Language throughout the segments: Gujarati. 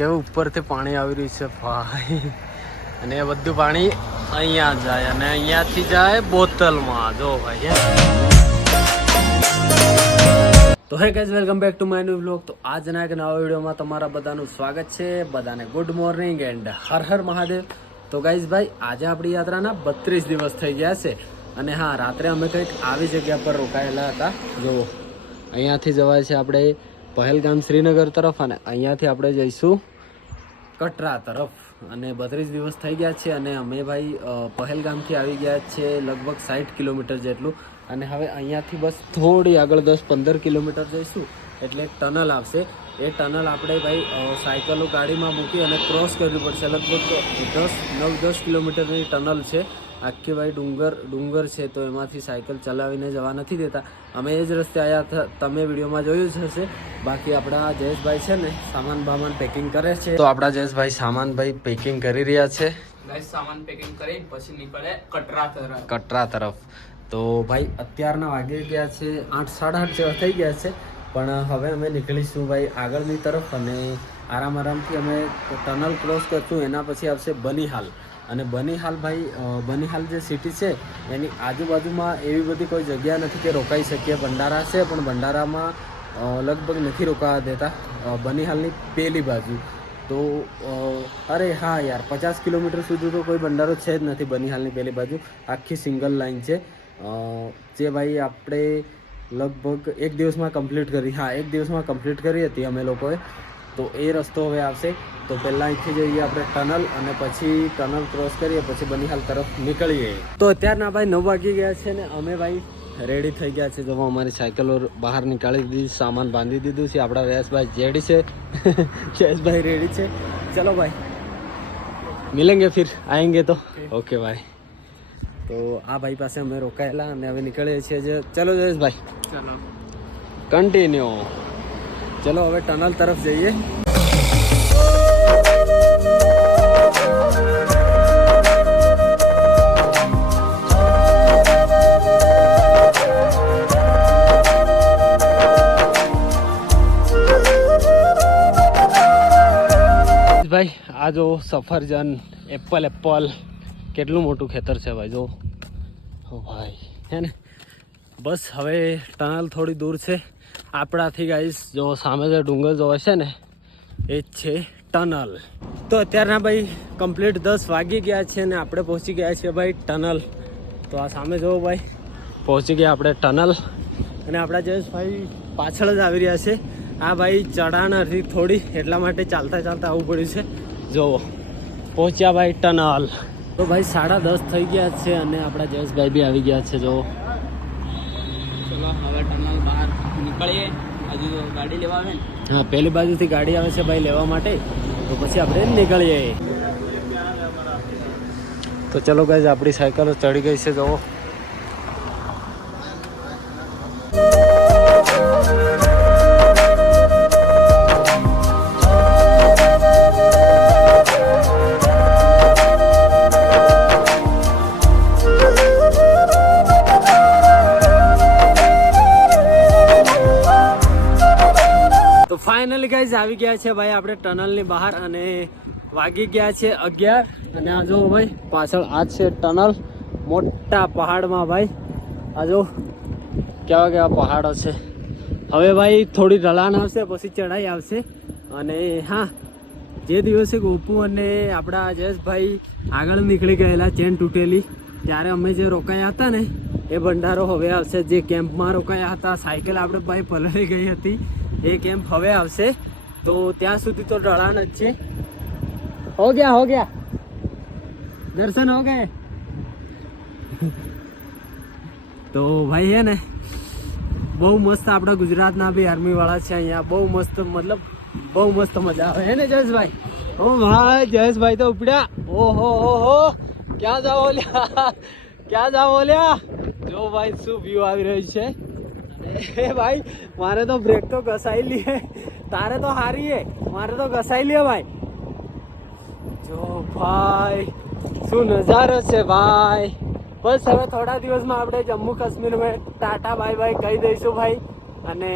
કેવું ઉપરથી પાણી આવી રહ્યું છે ભાઈ. અને એ બધું પાણી અહીંયા જાય અને અહીંયાથી જાય બોટલમાં. જો ભાઈ તો hey guys, welcome back to my new vlog. તો આજના એક નવા વિડીયોમાં તમારા બધાનું સ્વાગત છે. બધાને ગુડ મોર્નિંગ એન્ડ હર હર મહાદેવ. તો ગાઈઝ ભાઈ, આજે આપણી યાત્રાના 32 દિવસ થઈ ગયા છે. અને હા, રાત્રે અમે કંઈક આવી જગ્યા પર રોકાયેલા હતા. જુઓ, અહીંયાથી જવાય છે આપણે પહેલગામ શ્રીનગર તરફ અને અહીંયાથી આપણે જઈશું કટરા તરફ. અને 32 દિવસ થઈ ગયા છે અને અમે ભાઈ પહેલગામથી આવી ગયા છે લગભગ 60 કિલોમીટર જેટલું. અને હવે અહીંયાથી બસ થોડી આગળ 10-15 કિલોમીટર જઈશું એટલે એક ટનલ આવશે. એ ટનલ આપણે ભાઈ સાયકલો ગાડીમાં મૂકી અને ક્રોસ કરવી પડશે. લગભગ 9-10 કિલોમીટરની ટનલ છે. આખી ભાઈ ડુંગર છે, તો એમાંથી સાયકલ ચલાવીને જવા નથી દેતા. અમે એ જ રસ્તે આવ્યા, તમે વિડીયોમાં જોયું જ હશે. બાકી આપણા જયેશભાઈ છે ને સામાન પેકિંગ કરે છે. તો આપણા જયેશભાઈ સામાન ભાઈ પેકિંગ કરી રહ્યા છે. સામાન પેકિંગ કરી પછી નીકળે કટરા તરફ. તો ભાઈ અત્યારના વાગી ગયા છે 8-8:30 જેવા થઈ ગયા છે. પણ હવે અમે નીકળીશું ભાઈ આગળની તરફ અને આરામથી અમે ટનલ ક્રોસ કરશું. એના પછી આવશે બનિહાલ. અને બનિહાલ ભાઈ, બનિહાલ જે સિટી છે એની આજુબાજુમાં એવી બધી કોઈ જગ્યા નથી કે રોકાઈ શકીએ. ભંડારા છે પણ ભંડારામાં લગભગ નથી રોકાવા દેતા. બનિહાલની પેલી બાજુ તો અરે હા યાર, 50 કિલોમીટર સુધી તો કોઈ ભંડારો છે જ નથી. બનિહાલની પેલી બાજુ આખી સિંગલ લાઈન છે. જે ભાઈ આપણે લગભગ એક દિવસમાં કમ્પ્લીટ કરી હતી અમે લોકોએ. તો એ રસ્તો હવે આવશે. તો પહેલાં અહીંથી જઈએ આપણે ટનલ અને પછી ટનલ ક્રોસ કરીએ પછી બનિહાલ તરફ નીકળીએ. તો અત્યારના ભાઈ 9 વાગી ગયા છે ને અમે ભાઈ રેડી થઈ ગયા છે. જો અમારી સાયકલો બહાર નીકાળી દીધી, સામાન બાંધી દીધું છે. આપણા રેસભાઈ રેડી છે, જયેશભાઈ રેડી છે. ચલો ભાઈ, મિલેંગે ફિર આएंगे તો. ઓકે ભાઈ. તો આ ભાઈ પાસે અમે રોકાયેલા અને હવે નીકળીએ છીએ. ચલો જયેશભાઈ, ચલો કન્ટિન્યુ. ચલો હવે ટનલ તરફ જઈએ. ભાઈ આ જો સફરજન, એપલ કેટલું મોટું ખેતર છે ભાઈ. જો ભાઈ હે ને. બસ હવે ટનલ થોડી દૂર છે આપણાથી ગાઈસ. જો સામે જે ડુંગર જોવે છે ને એ જ છે ટનલ. તો અત્યારના ભાઈ કમ્પ્લીટ 10 વાગી ગયા છે અને આપણે પહોંચી ગયા છીએ ભાઈ ટનલ. તો આ સામે જોવો ભાઈ, પહોંચી ગયા આપણે ટનલ. અને આપણા જયેશભાઈ પાછળ જ આવી રહ્યા છે. આ ભાઈ ચઢાણ હતી થોડી, એટલા માટે ચાલતા આવવું પડ્યું છે. જોવો પહોંચ્યા ભાઈ ટનલ. તો ભાઈ 10:30 થઈ ગયા છે અને આપણા જયેશભાઈ બી આવી ગયા છે. જો ચલો હવે ટનલ બહાર નીકળીએ. હજુ તો ગાડી લેવા આવે ને. હા, પેલી બાજુથી ગાડી આવે છે ભાઈ લેવા માટે. તો પછી આપણે નીકળીએ. તો ચલો ગાઈઝ, આપણી સાયકલો ચડી ગઈ છે. જુઓ ફાઇનલી ગાઈઝ આવી ગયા છે ભાઈ આપણે ટનલની બહાર અને વાગી ગયા છે 11. અને આ જો ભાઈ પાછળ આ છે ટનલ, મોટા પહાડમાં ભાઈ. આ જો કેવા પહાડો છે. હવે ભાઈ થોડી ઢલાણ આવશે પછી ચઢાઈ આવશે. અને હા, જે દિવસે ગોપુ અને આપણા જયેશભાઈ આગળ નીકળી ગયેલા ચેન તૂટેલી, ત્યારે અમે જે રોકાયા હતા ને એ ભંડારો હવે આવશે. જે કેમ્પમાં રોકાયા હતા, સાયકલ આપણે ભાઈ પલળી ગઈ હતી, એ કેમ્પ હવે આવશે. તો ત્યાં સુધી તો ઢળાણ જ છે. હો ગયા દર્શન હો ગયે. તો ભાઈ હે ને, બહુ મસ્ત આપણા ગુજરાતના બી આર્મી વાળા છે અહીંયા. બહુ મસ્ત, મતલબ બહુ મસ્ત મજા આવે હે ને જયેશભાઈ? ઓ ભાઈ, જયેશભાઈ તો ઉપડ્યા. ઓહો, ક્યાં જાવ ઓલ્યા. જો ભાઈ શું વ્યૂ આવી રહ્યું છે. ભાઈ મારે તો બ્રેક તો ઘસાઈ લીએ, તારે તો હારી હે, મારે તો ઘસાઈ લીએ ભાઈ. જો ભાઈ શું નજારો છે ભાઈ. બસ હવે થોડા દિવસમાં આપણે જમ્મુ કાશ્મીરમાં ટાટા બાય બાય કહી દઈશું ભાઈ. અને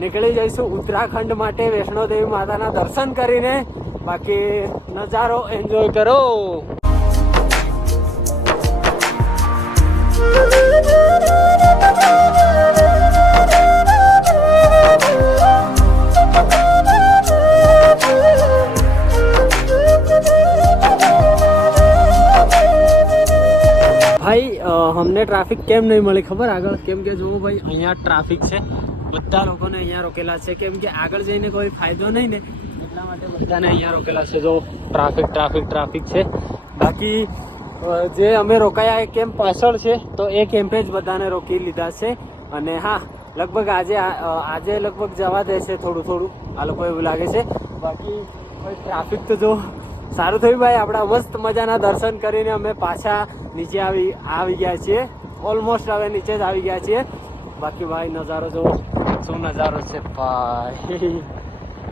નીકળી જઈશું ઉત્તરાખંડ માટે વૈષ્ણોદેવી માતાના દર્શન કરીને. બાકી નજારો એન્જોય કરો. ભાઈ અમને ટ્રાફિક કેમ નહીં મળી ખબર આગળ? કેમ કે જુઓ ભાઈ અહીંયા ટ્રાફિક છે, બધા લોકોને અહીંયા રોકેલા છે. કેમ કે આગળ જઈને કોઈ ફાયદો નહીં ને, એટલા માટે બધાને અહીંયા રોકેલા છે. જો ટ્રાફિક છે. બાકી જે અમે રોકાયા એ કેમ્પ પાછળ છે, તો એ કેમ્પે જ બધાને રોકી લીધા છે. અને હા, લગભગ આજે લગભગ જવા દે છે થોડું આ લોકો, એવું લાગે છે. બાકી ટ્રાફિક તો જો સારું થયું ભાઈ. આપણા મસ્ત મજાના દર્શન કરીને અમે પાછા નીચે આવી ગયા છીએ. ઓલમોસ્ટ હવે નીચે જ આવી ગયા છીએ. બાકી ભાઈ નજારો જો શું નજારો છે ભાઈ.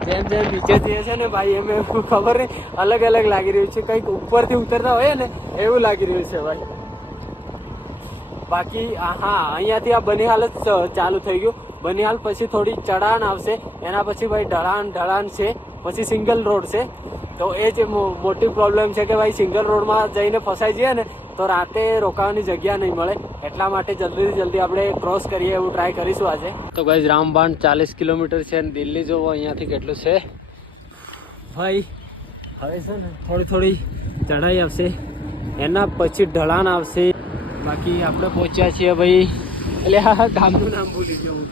જેમ નીચે જઈએ છે ને ભાઈ, એમ ખબર નહીં અલગ લાગી રહ્યું છે. કંઈક ઉપરથી ઉતરતા હોય ને એવું લાગી રહ્યું છે ભાઈ. બાકી હા, અહીંયાથી આ બનિહાલ જ ચાલુ થઈ ગયું. બનિહાલ પછી થોડી ચઢાણ આવશે, એના પછી ભાઈ ઢળાણ છે, પછી સિંગલ રોડ છે. તો એ જ મોટી પ્રોબ્લેમ છે કે ભાઈ સિંગલ રોડમાં જઈને ફસાઈ જઈએ ને તો રાતે રોકાવાની જગ્યા નહીં મળે. એટલા માટે જલ્દી આપણે ક્રોસ કરીએ એવું ટ્રાય કરીશું આજે. તો ગાઈઝ રામબાણ 40 કિલોમીટર છે અને દિલ્હી જોવો અહીંયાથી કેટલું છે ભાઈ. હવે છે ને થોડી ચઢાઈ આવશે, એના પછી ઢળાણ આવશે. બાકી આપણે પહોંચ્યા છીએ ભાઈ. એટલે હા, ગામનું નામ ભૂલી ગયો હું.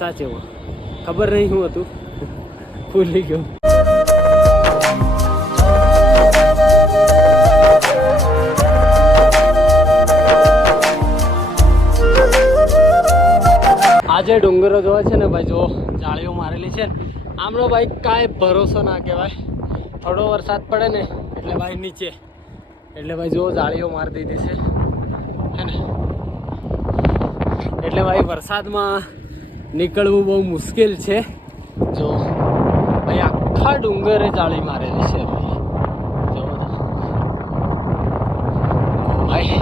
સાચે ખબર નહીં શું હતું, ભૂલી ગયો. આજે ડુંગરો જોવા છે ને ભાઈ, જો જાળીઓ મારેલી છે. આમનો ભાઈ કાંઈ ભરોસો ના કહેવાય. થોડો વરસાદ પડે ને એટલે ભાઈ નીચે, એટલે ભાઈ જો જાળીઓ મારી દીધી છે હે ને. એટલે ભાઈ વરસાદમાં નીકળવું બહુ મુશ્કેલ છે. જો ભાઈ આખા ડુંગરે જાળી મારેલી છે ભાઈ. જો ભાઈ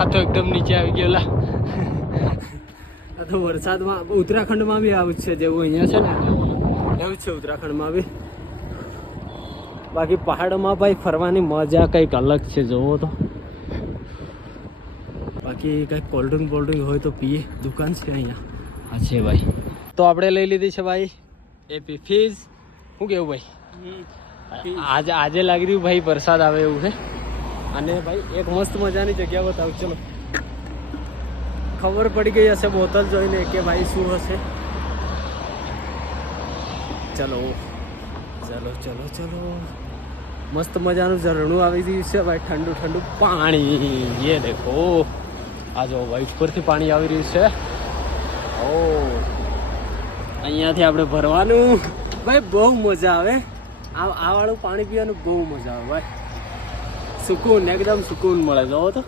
આ તો એકદમ નીચે આવી ગયેલા. આ તો વરસાદમાં ઉત્તરાખંડમાં બી આવું જ છે, જેવું અહીંયા છે ને એવું જ છે ઉત્તરાખંડમાં બી. બાકી પહાડોમાં ભાઈ ફરવાની મજા કંઈક અલગ છે, જોવો તો. બાકી કંઈક કોલ્ડ ડ્રિંક હોય તો પીએ, દુકાન છે અહીંયા. હા છે ભાઈ. તો આપણે લઈ લીધી છે ભાઈ એપી ફીઝ. શું કેવું ભાઈ? આજે લાગી રહ્યું ભાઈ વરસાદ આવે એવું છે. અને ભાઈ એક મસ્ત મજાની જગ્યા બતાવું. ચલો, ખબર પડી ગઈ હશે બોતલ જોઈને કે ભાઈ શું હશે. ચલો મસ્ત મજાનું ઝરણું આવી ગયું છે ભાઈ. ઠંડુ પાણી. એ દેખો, આ જો ભાઈ ઉપરથી પાણી આવી રહ્યું છે. ઓ અહીંયાથી આપણે ભરવાનું ભાઈ, બહુ મજા આવે. આ વાળું પાણી પીવાનું બહુ મજા આવે ભાઈ. સુકૂન, એકદમ સુકૂન મળે. જોવો તો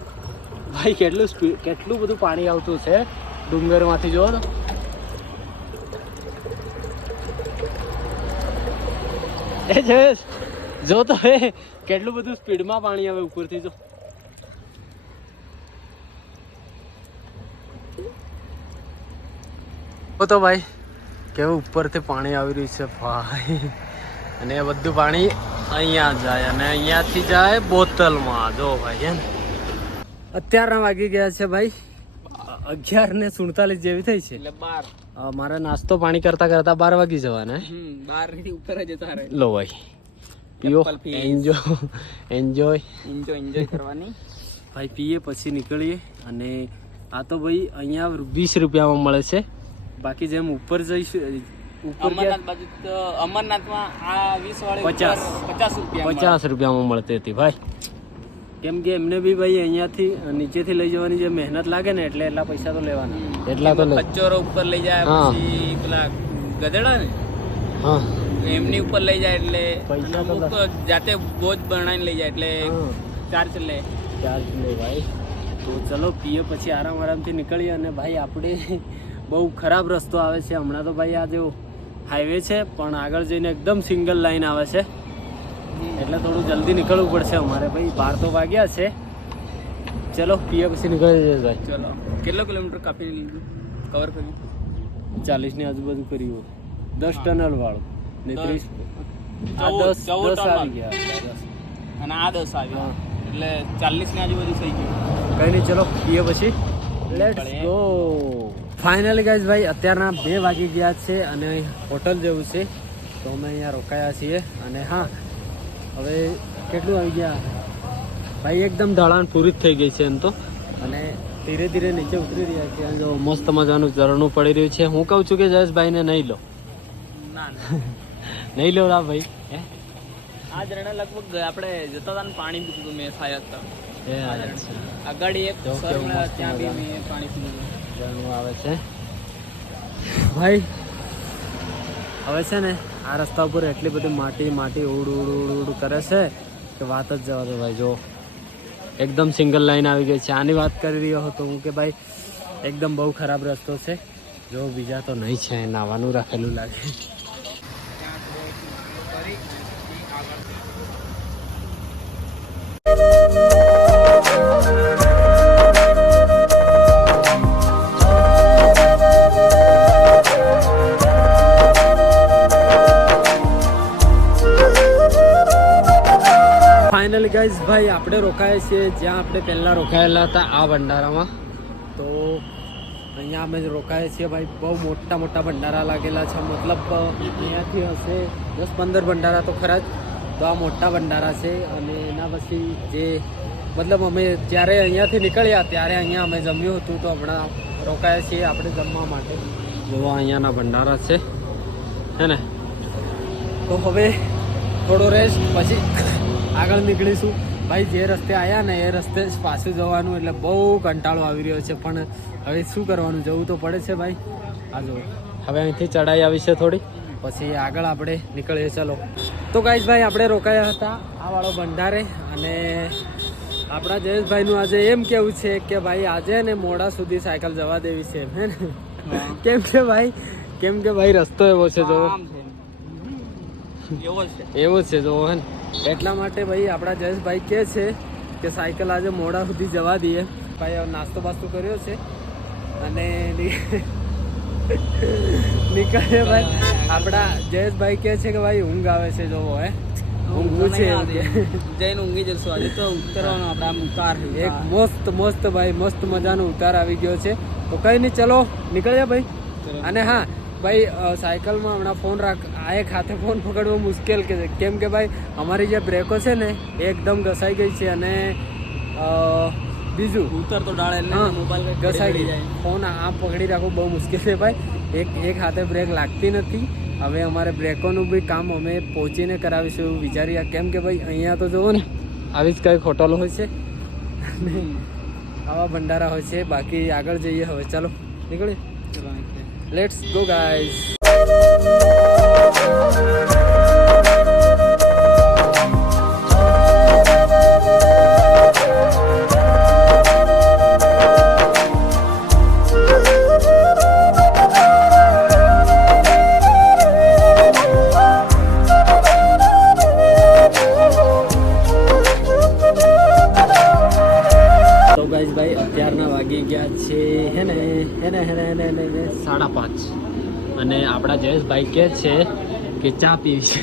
ભાઈ કેટલું બધું પાણી આવતું છે ડુંગરમાંથી. જોવો તો એ જયેશ, જો તો હે કેટલું બધું સ્પીડમાં પાણી આવે ઉપરથી. જો તો ભાઈ કેવું ઉપરથી પાણી આવી રહ્યું છે ભાઈ. અને એ બધું પાણી અહીંયા જાય અને અહીંયાથી જાય બોતલમાં. જો ભાઈ એમ અત્યારના વાગી ગયા છે ભાઈ 11:47 જેવી થઈ છે. એટલે 12 મારે નાસ્તો પાણી કરતા 12 વાગી જવાના. 12 ની ઉપર જ જતા રહે. લો ભાઈ પીઓ, એન્જોય કરવાની ભાઈ. પીએ પછી નીકળીએ. અને આ તો ભાઈ અહીંયા 20 રૂપિયામાં મળે છે. બાકી જેમ ઉપર જઈશું અમરનાથ બાજુ તો અમરનાથમાં આ 20 વાળી 50 રૂપિયામાં મળતી હતી ભાઈ. કેમ કે એમને બી ભાઈ અહીંયાથી નીચેથી લઈ જવાની જે મહેનત લાગે ને એટલે એટલા પૈસા તો લેવાના. એટલા તો કચોરો ઉપર લઈ જાય, પછી પેલા ગધેડા ને એમની ઉપર લઈ જાય એટલે પૈસા તો જાતે બોજ બનાવીને લઈ જાય એટલે ચાર્જ લે ભાઈ. તો ચલો પીએ પછી આરામથી નીકળીએ. અને ભાઈ આપણે બહુ ખરાબ રસ્તો આવે છે હમણાં તો ભાઈ. આ જો હાઈવે છે પણ આગળ જઈને એકદમ સિંગલ લાઈન આવે છે, એટલે થોડું જલ્દી નીકળવું પડશે અમારે ભાઈ. 12 તો વાગ્યા છે. ચલો પીએ પછી નીકળી જઈએ ભાઈ. ચલો કેટલો કિલોમીટર કાપી લીધું? કવર કર્યું 40 ની આજુબાજુ કર્યું 10 ટનલ વાળું ને 30 આ 10 14 આવી ગયા 10. અને આ 10 આવ્યા એટલે 40 ની આજુબાજુ થઈ ગયું. કઈ નહીં, ચલો પીએ પછી લેટ્સ ગો. ફાઇનલી ગાઈઝ ભાઈ અત્યારના 2 વાગી ગયા છે અને હોટલ જેવું છે તો અમે અહીંયા રોકાયા છીએ. અને હા, હવે કેટલું આવી ગયા ભાઈ, એકદમ ઢાળાણ પૂરી જ થઈ ગઈ છે એમ તો. અને ધીરે ધીરે નીચે ઉતરી રહ્યા છે. જો મસ્ત મજાનું ઝરણું પડી રહ્યું છે. હું કહું છું કે જયેશભાઈને નહીં લો, ના નહીં લો રા ભાઈ. હે આ ઝરણા લગભગ આપણે જતા હતા ને પાણી પીતું હતું મેં સાયદ તો એ અચ્છા, આગળ એક જો સર કેવું મળ્યા, મસ્ત ત્યાં બી મજાનું. મેં પાણી પીધું હતું. ઝરણું આવે છે ભાઈ. હવે છે ને આ રસ્તા ઉપર એટલી બધી માટી માટી ઉડ ઉડ ઉડ ઉડ કરે છે કે વાત જ જવા દો ભાઈ. જો એકદમ સિંગલ લાઈન આવી ગઈ છે. આની વાત કરી રહ્યો હતો હું કે ભાઈ એકદમ બહુ ખરાબ રસ્તો છે. જો બીજા તો નહીં છે, નાવાનું રાખેલું લાગે. ફાઇનલી ગાઈઝ ભાઈ આપણે રોકાયા છીએ જ્યાં આપણે પહેલાં રોકાયેલા હતા, આ ભંડારામાં. તો અહીંયા અમે રોકાયા છીએ ભાઈ. બહુ મોટા મોટા ભંડારા લાગેલા છે. મતલબ અહીંયાથી હશે 10-15 ભંડારા તો ખરા જ. તો આ મોટા ભંડારા છે. અને એના પછી જે મતલબ અમે જ્યારે અહીંયાથી નીકળ્યા ત્યારે અહીંયા અમે જમ્યું હતું. તો હમણાં રોકાયા છીએ આપણે જમવા માટે. જો અહીંયાના ભંડારા છે હે ને. તો હવે થોડો રેસ્ટ પછી આગળ નીકળીશું ભાઈ. જે રસ્તે આવ્યા ને એ રસ્તે જ પાછું જવાનું, એટલે બહુ કંટાળો આવી રહ્યો છે. પણ હવે શું કરવાનું, જવું તો પડે છે ભાઈ. આ જો હવે અહીંથી ચડાઈ આવી છે થોડી, પછી આગળ આપણે નીકળીએ. ચાલો. તો ગાઈઝ ભાઈ આપણે રોકાયા હતા આ વાળો ભંડારે. અને આપણા જયેશભાઈનું આજે એમ કેવું છે કે ભાઈ આજે ને મોડા સુધી સાયકલ જવા દેવી છે હે ને. કેમ કે ભાઈ રસ્તો એવો છે જો, એવો જ છે જો હે ને. એટલા માટે ભાઈ આપણા જયેશભાઈ કહે છે કે સાયકલ આજે મોડા સુધી જવા દઈએ. ભાઈ હવે નાસ્તો બાસ્તો કર્યો છે અને નીકળે ભાઈ. આપણા જયેશભાઈ કહે છે કે ભાઈ ઊંઘ આવે છે જોવો હે, ઊંઘવું છે જઈને ઊંઘી જશું. આજે તો ઉતરવાનો આપણે આમ ઉતાર એક મસ્ત ભાઈ મસ્ત મજાનો ઉતાર આવી ગયો છે. તો કઈ નહીં, ચલો નીકળ્યા ભાઈ. અને હા ભાઈ સાયકલમાં હમણાં ફોન આ એક હાથે ફોન પકડવો મુશ્કેલ કે છે. કેમ કે ભાઈ અમારી જે બ્રેકો છે ને એ એકદમ ઘસાઈ ગઈ છે. અને બીજું ઉતરતો ડાળે મોબાઈલ ઘસાઈ ગઈ. ફોન આ પકડી રાખવું બહુ મુશ્કેલ છે ભાઈ. એક હાથે બ્રેક લાગતી નથી. હવે અમારે બ્રેકોનું બી કામ અમે પહોંચીને કરાવીશું એવું વિચાર્યા. કેમ કે ભાઈ અહીંયા તો જુઓ ને આવી જ કંઈક હોટલ હોય છે અને આવા ભંડારા હોય છે. બાકી આગળ જઈએ હવે. ચાલો નીકળીએ. Let's go guys. ભાઈ અત્યારના વાગી ગયા છે હે ને 5:30. અને આપણા જયેશભાઈ કહે છે કે ચા પીવી છે.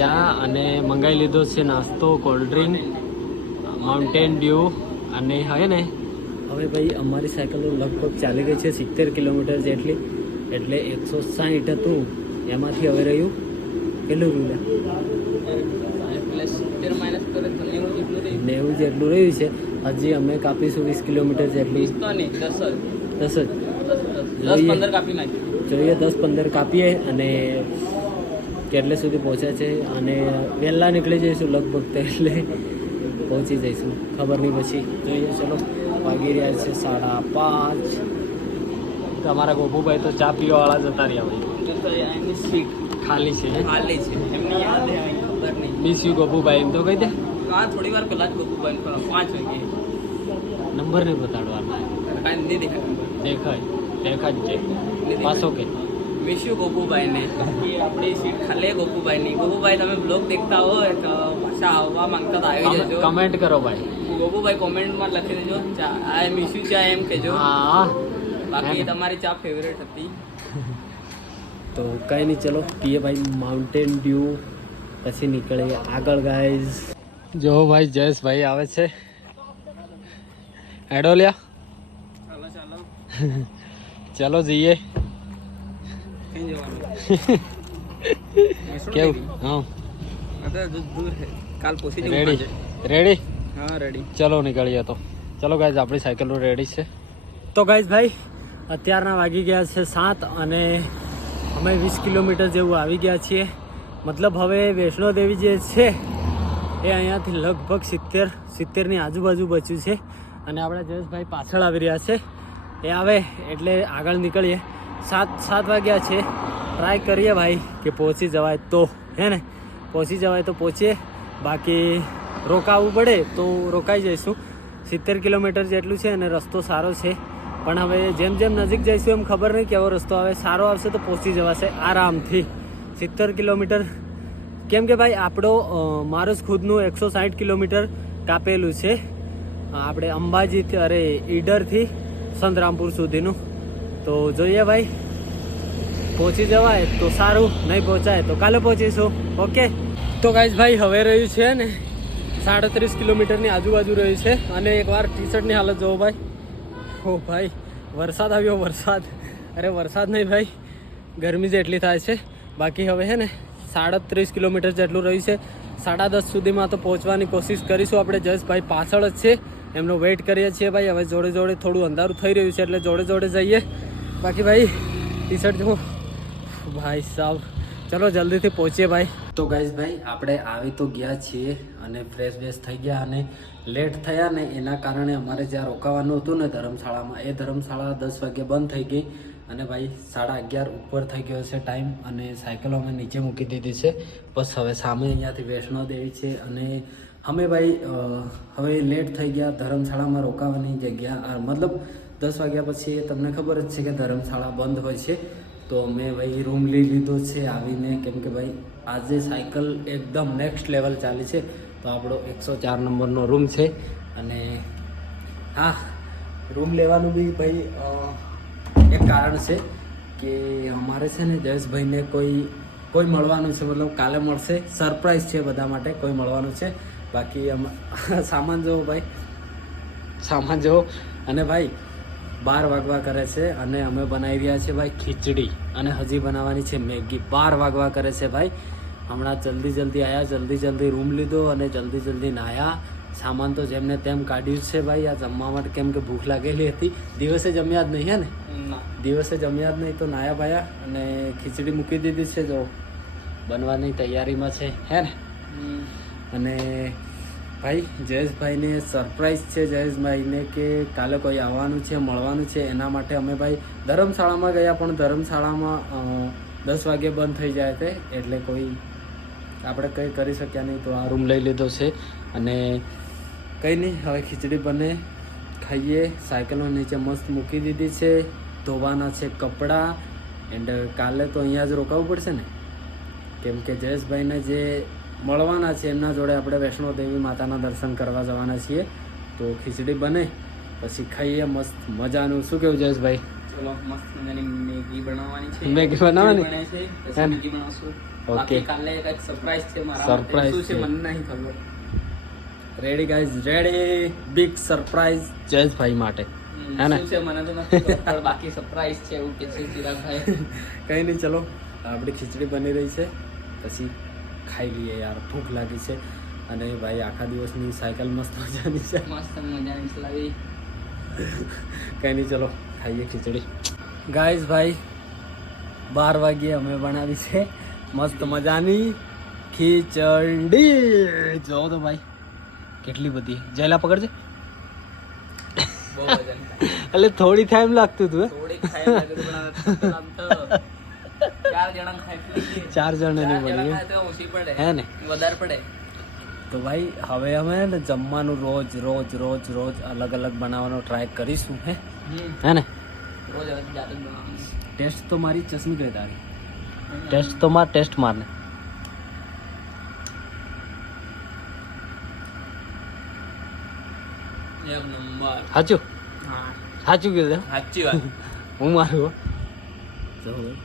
ચા અને મંગાવી લીધો છે નાસ્તો, કોલ્ડ ડ્રિંક, માઉન્ટેન ડ્યુ. અને હવે ને હવે ભાઈ અમારી સાયકલો લગભગ ચાલી ગઈ છે 70 કિલોમીટર જેટલી. એટલે 160 હતું, એમાંથી હવે રહ્યું કેટલું રહ્યું? 90 જેટલું રહ્યું છે. હજી અમે કાપીશું 20 કિલોમીટર જેટલી. 10 જોઈએ 10-15 કાપીએ અને કેટલે સુધી પહોંચ્યા છે. અને વહેલા નીકળી જઈશું લગભગ તો, એટલે પહોંચી જઈશું ખબર નહીં પછી જોઈએ. ચલો વાગી રહ્યા છે 5:30. તમારા ગોપુભાઈ તો ચા પીવાવાળા જતા રહ્યા ભાઈ. સીટ ખાલી છે. એમની યાદ હે ખબર નહીં. મિસ યુ ગોપુભાઈ એમ તો કહી દે. થોડી વાર પહેલા જ ગોપુભાઈ 5 વાગે નંબર નહીં બતાડવાના. नहीं देखा देखा જ છે પાછો કે मिस यू गोपूभाई ने अपनी सीट खाली है गोपूभाई नहीं. गोपूभाई તમે બ્લોગ દેખતા હોય તો પાછા આવવા માંગતા તો આવી જજો. કમેન્ટ કરો ભાઈ. ગોપુભાઈ કોમેન્ટમાં લખી દેજો આઈ મિસ યુ ચા એમ કહેજો. હા બાકી તમારી ચા ફેવરેટ હતી. તો કંઈ નહીં, ચલો પીએ ભાઈ માઉન્ટેન ડ્યુ, પછી નીકળીએ આગળ ગાઈઝ. જો ભાઈ જયેશભાઈ આવે છે. એડોલિયા ચાલો ચાલો ચલો જઈએ. કઈ જવાનું? કેવું? હા દૂર છે, કાલ પહોંચી જવું રેડી છે. રેડી હા રેડી. ચલો નીકળીએ. તો ચલો ગાઈઝ, આપણી સાયકલો રેડી છે. તો ગાઈઝ ભાઈ અત્યારના વાગી ગયા છે 7 અને અમે 20 કિલોમીટર જેવું આવી ગયા છીએ. મતલબ હવે વૈષ્ણોદેવી જે છે એ અહીંયાથી લગભગ 70ની આજુબાજુ બચ્યું છે અને આપણા જયેશભાઈ પાછળ આવી રહ્યા છે. એ આવે એટલે આગળ નીકળીએ. 7 વાગ્યા છે. ટ્રાય કરીએ ભાઈ કે પહોંચી જવાય તો, હે ને? પહોંચી જવાય તો પહોંચીએ, બાકી રોકાવું પડે તો રોકાઈ જઈશું. 70 કિલોમીટર જેટલું છે અને રસ્તો સારો છે, પણ હવે જેમ જેમ નજીક જઈશું એમ ખબર નહીં કેવો રસ્તો આવે. સારો આવશે તો પહોંચી જવાશે આરામથી 70 કિલોમીટર. કેમ કે ભાઈ મારું જ ખુદનું 160 કિલોમીટર કાપેલું છે આપણે અંબાજીથી ઈડરથી સંતરામપુર સુધીનું. તો જોઈએ ભાઈ, પહોંચી જવાય તો સારું, નહીં પહોંચાય તો કાલે પહોંચીશું. ઓકે. તો ગાઈઝ ભાઈ હવે રહ્યું છે ને 37 કિલોમીટરની આજુબાજુ રહ્યું છે અને એકવાર ટી શર્ટની હાલત જોવો ભાઈ. ઓ ભાઈ વરસાદ આવ્યો, વરસાદ. અરે વરસાદ નહીં ભાઈ, ગરમી જેટલી થાય છે. બાકી હવે હે ને 37 કિલોમીટર જેટલું રહ્યું છે. 10:30 સુધીમાં તો પહોંચવાની કોશિશ કરીશું આપણે. જયેશભાઈ પાછળ જ છે, એમનો વેઇટ કરીએ છીએ ભાઈ. હવે જોડે જોડે થોડું અંધારું થઈ રહ્યું છે એટલે જોડે જોડે જઈએ. બાકી ભાઈ ટી શર્ટ જુઓ ભાઈ સાહેબ. ચલો જલ્દીથી પહોંચીએ ભાઈ. તો ગાઈઝ ભાઈ આપણે આવી તો ગયા છીએ અને ફ્રેશ વેશ થઈ ગયા અને લેટ થયા ને એના કારણે અમારે જ્યાં રોકાવાનું હતું ને ધર્મશાળામાં, એ ધર્મશાળા 10 વાગે બંધ થઈ ગઈ અને ભાઈ 11:30 ઉપર થઈ ગયો છે ટાઈમ અને સાયકલો અમે નીચે મૂકી દીધી છે. બસ હવે સામે અહીંયાથી વૈષ્ણોદેવી છે અને અમે ભાઈ હવે લેટ થઈ ગયા. ધર્મશાળામાં રોકાવાની જગ્યા મતલબ 10 વાગ્યા પછી તમને ખબર જ છે કે ધર્મશાળા બંધ હોય છે. તો અમે ભાઈ રૂમ લઈ લીધો છે આવીને, કેમ કે ભાઈ આજે સાયકલ એકદમ નેક્સ્ટ લેવલ ચાલી છે. તો આપણો 104 નંબરનો રૂમ છે અને હા, રૂમ લેવાનું બી ભાઈ એક કારણ છે કે અમારે છે ને જયેશભાઈને કોઈ મળવાનું છે, મતલબ કાલે મળશે. સરપ્રાઈઝ છે બધા માટે, કોઈ મળવાનું છે. બાકી સામાન જોવો ભાઈ, સામાન જોવો. અને ભાઈ 12 વાગવા કરે છે અને અમે બનાવી રહ્યા છીએ ભાઈ ખીચડી અને હજી બનાવવાની છે મેગી. 12 વાગવા કરે છે ભાઈ. હમણાં જલ્દી આવ્યા, જલ્દી રૂમ લીધો અને જલ્દી નાહ્યા. સામાન તો જેમને તેમ કાઢ્યું છે ભાઈ આ જમવા માટે, કેમ કે ભૂખ લાગેલી હતી. દિવસે જમ્યા જ નહીં, હે ને? દિવસે જમ્યા જ નહીં તો નાયા ભાયા અને ખીચડી મૂકી દીધી છે, જો બનવાની તૈયારીમાં છે, હે ને? અને ભાઈ જયેશભાઈને સરપ્રાઈઝ છે જયેશભાઈને કે કાલે કોઈ આવવાનું છે, મળવાનું છે. એના માટે અમે ભાઈ ધર્મશાળામાં ગયા, પણ ધર્મશાળામાં 10 વાગે બંધ થઈ જાય છે એટલે આપણે કંઈ કરી શક્યા નહીં. તો આ રૂમ લઈ લીધો છે અને કંઈ નહીં, હવે ખીચડી બને, ખાઈએ. સાયકલો નીચે મસ્ત મૂકી દીધી છે, ધોવાના છે કપડાં. એન્ડ કાલે તો અહીંયા જ રોકાવું પડશે ને, કેમ કે જયેશભાઈને જે મળવાના છે એમના જોડે આપણે વૈષ્ણોદેવી માતાના દર્શન કરવા જવાના છીએ. તો ખીચડી બને પછી ખાઈએ મસ્ત મજાનું. શું કેવું જયેશભાઈ? ચલો મસ્ત મજાની મેગી બનાવવાની છે. મેગી બનાવવાની બને છે, પછી મેગી બનાવશું. ઓકે. બાકી કાલે એક સરપ્રાઈઝ છે મારા માટે. સરપ્રાઈઝ શું છે છે? મને નહીં ખબર. Ready guys, ready. Big surprise Jayeshbhai માટે, હે ને? શું છે મને તો નથી ખબર, પણ બાકી સરપ્રાઈઝ છે એવું કે છે ચિરાગભાઈ. કંઈ નહીં, ચલો આપણી ખીચડી બની રહી છે, પછી ખાઈ લઈએ યાર, ભૂખ લાગી છે. અને ભાઈ આખા દિવસની સાયકલ મસ્ત મજાની છે, મસ્ત મજાની ચલાવી. કંઈ નહીં, ચલો ખાઈએ ખીચડી. ગાઈઝ ભાઈ 12 વાગ્યે અમે બનાવી છે મસ્ત મજાની ખીચડી. જો તો ભાઈ કેટલી બધી. જયલા પકડજે. બહુ મજાની. એટલે થોડી ટાઈમ લાગતું હતું. થોડીક ખાઈ લાગે પણ આમ તો 4 જણા ખાઈ લઈએ. 4 જણા નહીં જણા મળી, ખાય તો ઓછી પડે, હે ને? વધારે પડે. તો ભાઈ હવે અમે ને જમવાનું રોજ અલગ અલગ બનાવવાનો ટ્રાય કરીશું, હે ને? રોજ હવે જાતે જ બનાવવાનું. ટેસ્ટ તો મારી ચસમી ગઈ તારી. ટેસ્ટ મારને. એક નંબર. સાચું હા સાચું કીધું. સાચી વાત. હું મારું ચલો ભાઈ.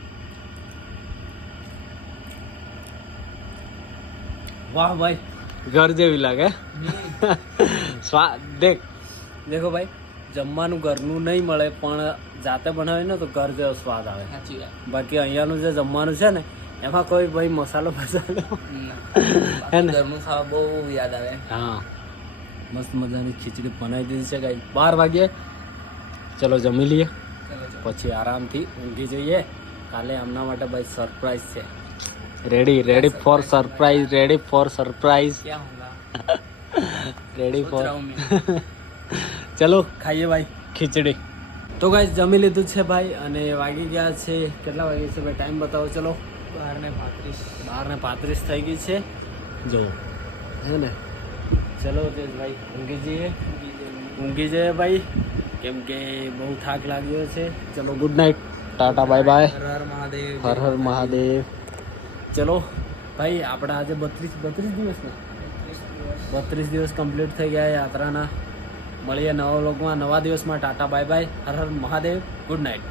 વાહ ભાઈ ઘર જેવી લાગે સ્વાદ દેખો ભાઈ જમવાનું ઘરનું નહીં મળે પણ જાતે બનાવે ને તો ઘર જેવો સ્વાદ આવે. સાચી વાત. બાકી અહીંયાનું જે જમવાનું છે ને એમાં કોઈ ભાઈ મસાલો હે ને ઘરનું ખાવા બહુ યાદ આવે. હા મસ્ત મજાની ખીચડી બનાવી દીધી છે ગાઈ 12 વાગે. ચલો જમી લઈએ પછી આરામથી ઊંઘી જઈએ. કાલે આમના માટે ભાઈ સરપ્રાઈઝ છે. રેડી ફોર સરપ્રાઈઝ ક્યાં હોગા? રેડી સોચ ફોર રહા હું મેં. ચલો ખાઈએ ભાઈ ખીચડી. તો ગાઈસ જમી લીધું છે ભાઈ અને વાગી ગયા છે કેટલા વાગે છે ભાઈ ટાઈમ બતાવો. ચલો 12:35 થઈ ગઈ છે જો હે ને. ચલો ભાઈ ઊંઘી જઈએ ભાઈ કેમ કે બહુ થાક લાગ્યો છે. ચલો good night tata bye bye. હર હર મહાદેવ. હર હર મહાદેવ. ચલો ભાઈ આપણે આજે 32 દિવસના 32 દિવસ કમ્પ્લીટ થઈ ગયા યાત્રાના. મળીએ નવા વ્લોગમાં નવા દિવસમાં. Tata bye bye. હર હર મહાદેવ. Good night.